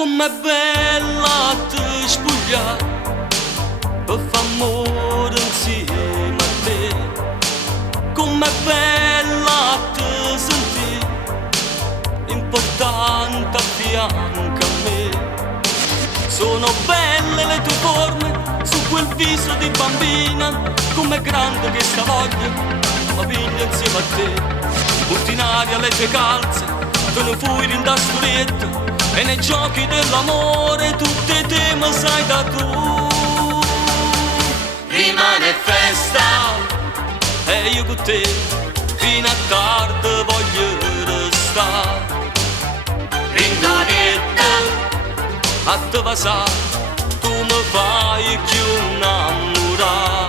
Com'è bella te spuglia per far amore insieme a te. Com'è bella te sentire importante a fianco a me. Sono belle le tue forme su quel viso di bambina. Com'è grande che sta voglia ma piglia insieme a te. Butti in aria le tue calze, te ne fuori in da storietta. E nei giochi dell'amore tutte te mi sai da tu. Rimane festa e io con te fino a tardi voglio restare. Rindoretta a te va sa, tu mi fai più innamorare.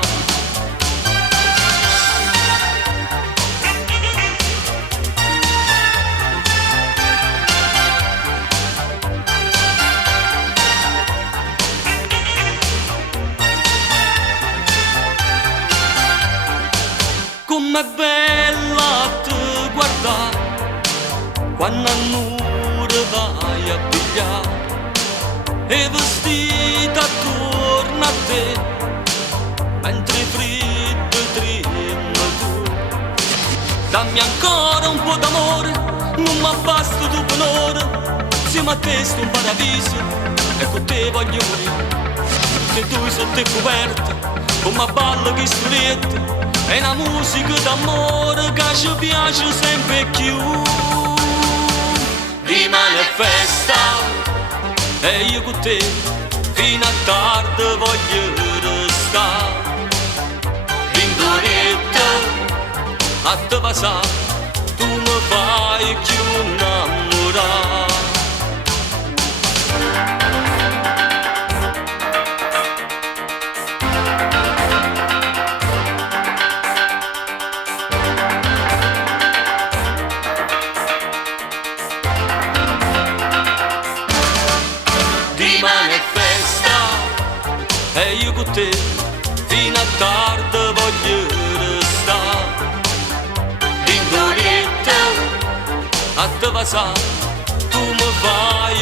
Com'è bella te guardare quando a nure vai a pigliare e vestita attorno a te mentre freddo trema tu. Dammi ancora un po' d'amore, non m'abbasto tu per un'ora. Siamo a te sto un paradiso e con te voglio morire. Tutte e due sotto le coperte come a ballo che stretta. È una musica d'amore che ci piace sempre più. Rimane festa e io con te fino a tardi voglio restare. Rindoretta a te va sa, tu mi fai più innamorare. Rimane festa e io con te fino a tardi voglio restare. Rindoretta a te va sa, tu mi fai